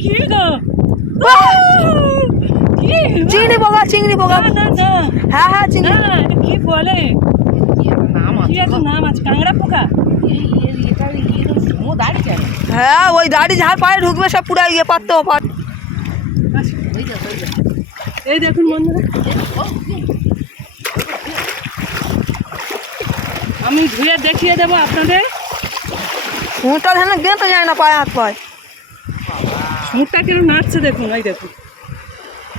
কি গো কি চিংড়ি পোকা না না হ্যাঁ হ্যাঁ চিংড়ি না এটা কি বলে কি একটা নাম আছে কাংড়া পোকা হ্যাঁ ওই দাড়ি যার পায়ে ঢুকবে সব পুরো ইয়ে পারতে পার। এই দেখুন বন্ধুরা আমি ধুয়ে দেখিয়ে দেবো আপনাদের মুখটা যেন গেঁথে যায় না পায়ে হাত পায় মুখটা কেন নাচছে দেখুন ওই দেখুন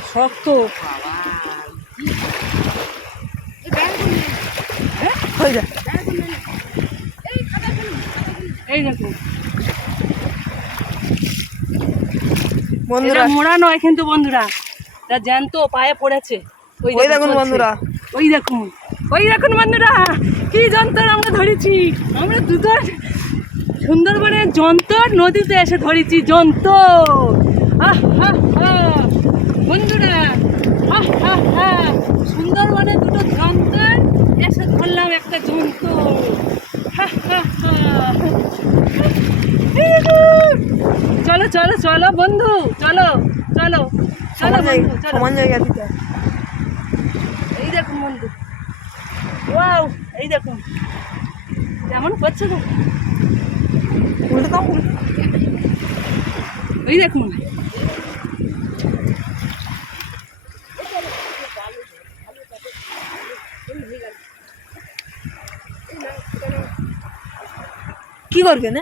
শক্ত হয়ে যায় এই দেখুন বন্ধুরা মোড়া নয় কিন্তু বন্ধুরা এটা জ্যান্ত পায়ে পড়েছে ওই দেখুন বন্ধুরা ওই দেখুন বন্ধুরা কি যন্ত্র আমরা ধরেছি আমরা দুটো সুন্দরবনের যন্ত্র নদীতে এসে ধরেছি যন্ত্র বন্ধুরা সুন্দরবনে দুটো যন্ত্র এসে ধরলাম একটা যন্ত্র চলো চলো চলো বন্ধু চলো চলো চলো বন্ধু, চলো। সমান জায়গা দিতে এই দেখুন বন্ধু ওয়াও এই দেখুন কেমন করছে গো উল্টে দাও এই দেখুন কি করবে না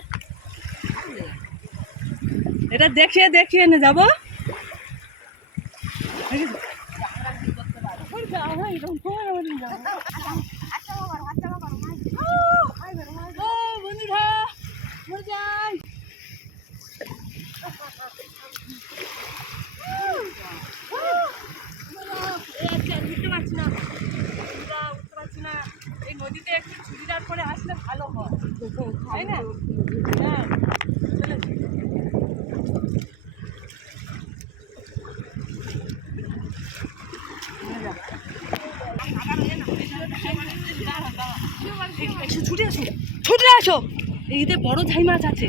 এটা দেখিয়ে দেখিয়ে নে যাবো বন্ধুরা যাই উঠতে পারছি না উঠতে পারছি না এই নদীতে একটু চুড়িদার করে আসলে ভালো হয় তাই না হ্যাঁ ছুটে আসো এইতে বড় ঝাই মাছ আছে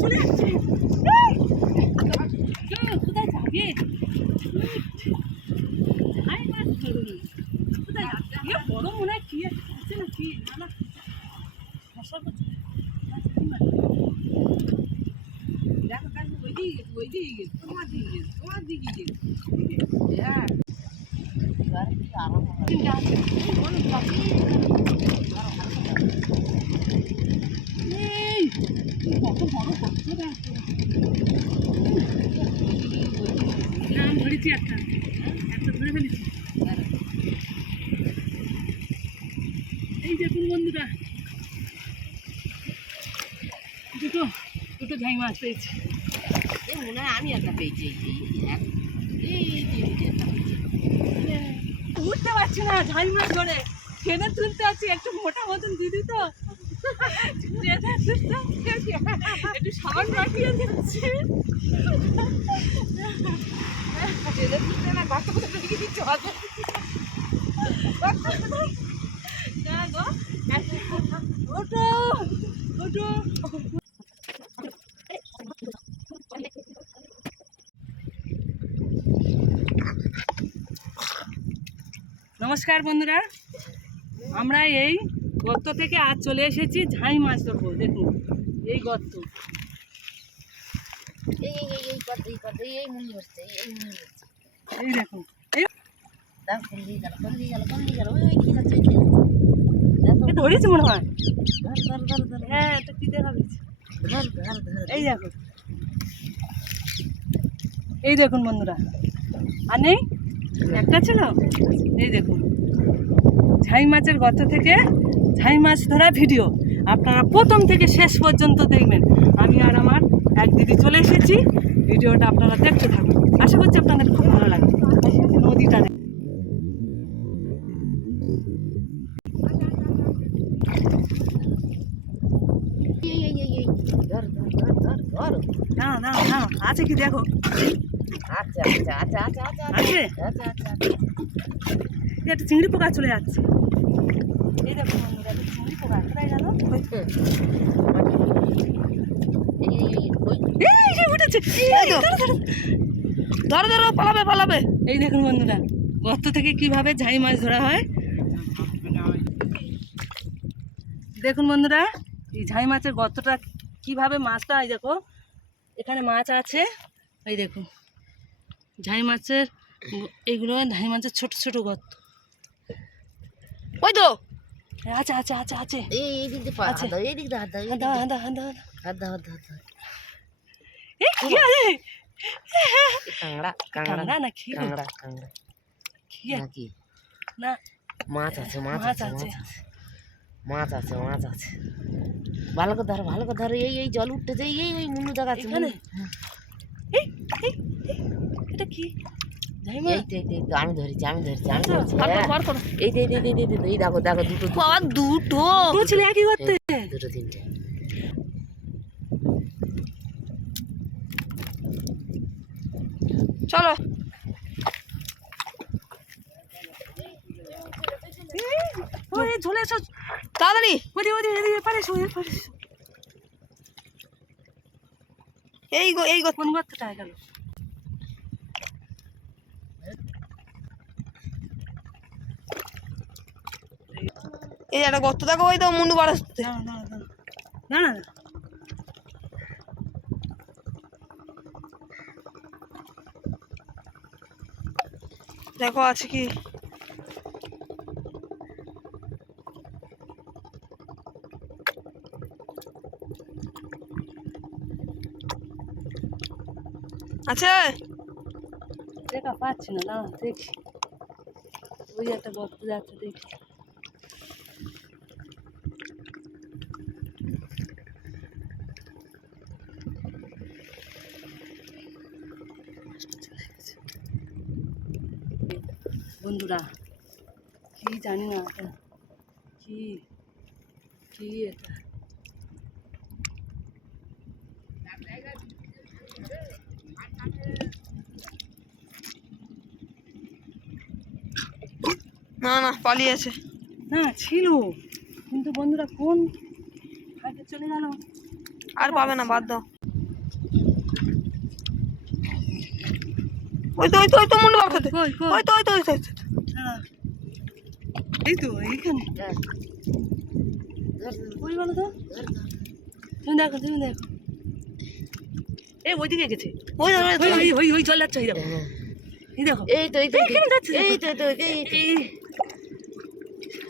চলে আসছে কোথায় যাবে ঝাই মাছ ধরুন কোথায় যাচ্ছে বড় মনে হয় কি আছে না কি না ফসল দেখো কালকে ওই দিকে তোমার দিকে হ্যাঁ কত বড় করছে নাম ধরেছি একটা ধরে ফেলেছি এই দেখুন বন্ধুরা দুটো ঝাই মাছ পেয়েছি এই মনে হয় আমি একটা পেয়েছি উঠতে পারছি না ঝাই মাছ ধরে টেনে তুলতে পারছি একটু মোটা মতন দিদি তো একটু সাবান মাখিয়ে দিচ্ছি ওটো ওটো নমস্কার বন্ধুরা আমরা এই গর্ত থেকে আজ চলে এসেছি ঝাই মাছ ধরবো দেখুন এই গর্ত এই দেখুন ধরেছি মনে হয় হ্যাঁ এটা কি দেখাবে এই দেখুন বন্ধুরা আর নেই একটা ছিল এই দেখুন ঝাই মাছের গর্ত থেকে ঝাই মাছ ধরা ভিডিও আপনারা প্রথম থেকে শেষ পর্যন্ত দেখবেন আমি আর আমার এক দিদি চলে এসেছি ভিডিওটা আপনারা দেখতে থাকুন আশা করছি আপনাদের খুব ভালো লাগবে নদীটা না না না আছে কি দেখো আচ্ছা আচ্ছা আচ্ছা আচ্ছা আচ্ছা আছে আচ্ছা আচ্ছা একটা চিংড়ি পোকা চলে যাচ্ছে এই দেখুন বন্ধুরা, একটা চিংড়ি পোকা কোথায় গেল? এই যে উঠেছে, এই তো। ধরো ধরো, পালাবে পালাবে। এই দেখুন বন্ধুরা, গর্ত থেকে কিভাবে ঝাই মাছ ধরা হয়। দেখুন বন্ধুরা, এই ঝাই মাছের গর্তটা কিভাবে মাছটা, এই দেখো এখানে মাছ আছে, এই দেখুন ঝাই মাছের এইগুলো ঝাই মাছের ছোট ছোট গর্ত ওই তো আছে আছে আছে আছে। এই দিক দিয়ে আচ্ছা। হাত দাও, এই দিক দিয়ে হাত দাও, হাঁদা হাঁদা হাঁদা হাঁদা। হাত দাও, হাত দাও, হাত দাও। এই কি আছে? কাঁকড়া, কাঁকড়া, কাঁকড়া না কি? কাঁকড়া, কাঁকড়া কি আছে? নাকি? না, মাছ আছে, মাছ মাছ আছে, আছে। মাছ আছে, মাছ আছে। ভালো করে ধরো, ভালো করে ধরো। এই এই জল উঠতেছে, এই এই মুন্নু দেখাচ্ছে। এখানে? এই এই এই, এটা কি ঝাই মাছ? এই তো, এই তো, এই তো, আমি ধরেছি, আমি ধরেছি, আমি আচ্ছা, ধরেছি। বার করো, হ্যাঁ। বার করো। এই তো, এই তো, এই তো, এই তো, এই দেখো, দেখো, দুটো, দুটো, বাবা দুটো। দুটো ছেলে একই করতে। দুটো, তিনটে। চলো ওই চলে এসো, তাড়াতাড়ি। ওদি ওদি এদিকে পারে এসো, পারে এসো। এই গো কোন গর্তটা গেল? এই একটা গর্ত দেখো, ওই তো মুন্ডু বার আসছে। না না না না না না। দেখো আছে কি। আছে দেখা পাচ্ছি না, না দেখি ওই একটা গর্ত যাচ্ছে, দেখি। বন্ধুরা, কি জানি না এটা কি, কি এটা? না না, পালিয়েছে। না ছিল, কিন্তু বন্ধুরা কোন আগে চলে গেল। আর পাবে না, বাদ দাও। ওই তো ওই তো ওই তো মুন্ডু বার করতে। কই কই? ওই তো ওই তো ওই তো ওই তো। দাঁড়া। এই তো এইখানে। হ্যাঁ। ধর, ধর, কই বলো তো? ধর, ধর। তুমি দেখো, তুমি দেখো। এই ওইদিকে গেছে। ওই তো ওই তো। ওই ওই ওই ওই চল যাচ্ছে, এই দেখো, হ্যাঁ। এই দেখো। এই তো, এই তো, এইখানে যাচ্ছে। এই তো, এই তো, এই তো। এই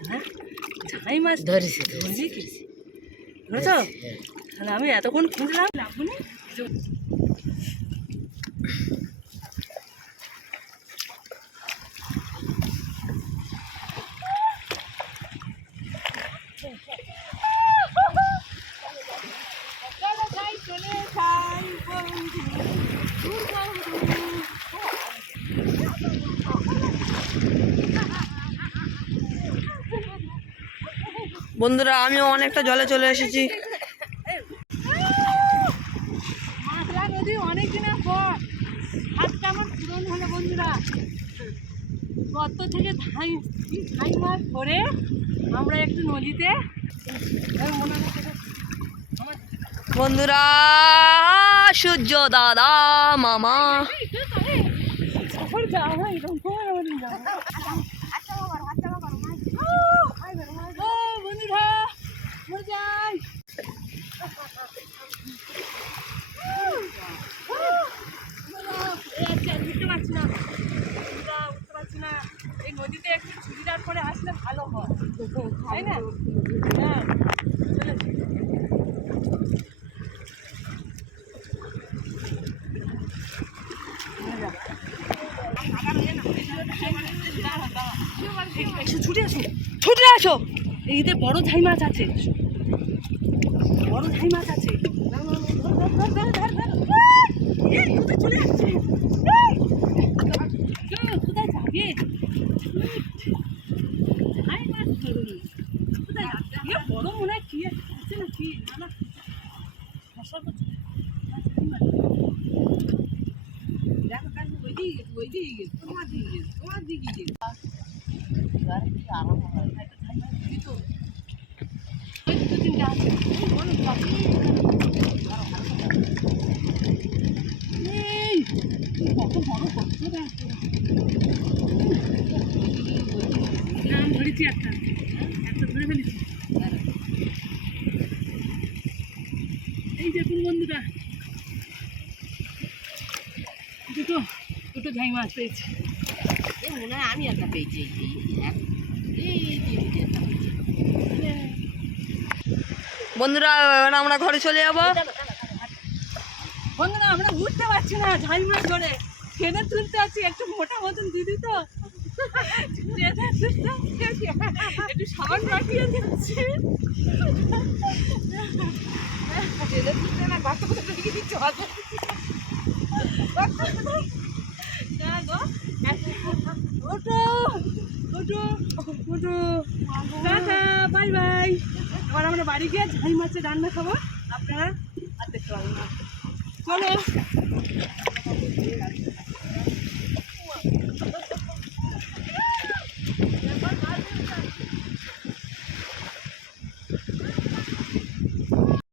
হ্যাঁ, ঝাই মাছ ধরেছি, ধরে ধরেছি। গেছি, বুঝেছো? হ্যাঁ। তাহলে আমি এতক্ষণ খুঁজলাম, লাভুনি। বন্ধুরা, আমিও অনেকটা জলে চলে এসেছি। মাছরা নদী অনেক দিনের পর হাতটা আমার পূরণ হলো বন্ধুরা। গর্ত থেকে ধাই মাছ ধরে আমরা একটু নদীতে মনে হচ্ছে বন্ধুরা, সূর্য দাদা মামা। সফর যাওয়া হয় এরকম বন্ধুরা, মরে যাই। উঠতে পারছি না, উঠতে পারছি না। এই নদীতে একটু চুড়িদার পরে আসলে ভালো হয়, তাই না? হ্যাঁ, চলে ছুটে আসো, ছুটে আসো। এইতে বড় ঝাই মাছ আছে, বড় ঝাই মাছ আছে। কোথায় চলে যাচ্ছে? কোথায় যাবে? ঝাই মাছ ধরুন, কোথায় যাচ্ছে? বড় মনে হয় কি আছে না কি? না না, ফসল করছে। দেখো কালকে ওই দিকে তোমার দিকে ওই দুটো তিনটে আছে। এই, কত বড় কষ্ট দেখো। না, আমি ধরেছি একটা ধরে ফেলেছি। এই দেখুন বন্ধুরা, দুটো ঝাই মাছ পেয়েছি। এই মনে হয় আমি একটা পেয়েছি, এই একটা পেয়েছি। বন্ধুরা এবার আমরা ঘরে চলে যাবো। বন্ধুরা আমরা উঠতে পারছি না ঝাই মাছ ধরে, ট্রেনে তুলতে পারছি। একটু মোটা মতন দিদি তো একটু সাবান মাখিয়ে দিচ্ছি। ট্রেনে তুলতে না, গর্ত করে ঢুকিয়ে দিচ্ছ হবে। না গো, ওঠো ওঠো ওঠো, টাটা, বাই বাই। এবার আমরা বাড়ি গিয়ে ঝাই মাছের রান্না খাবো, আপনারা আর দেখতে পাবেন না। চলো।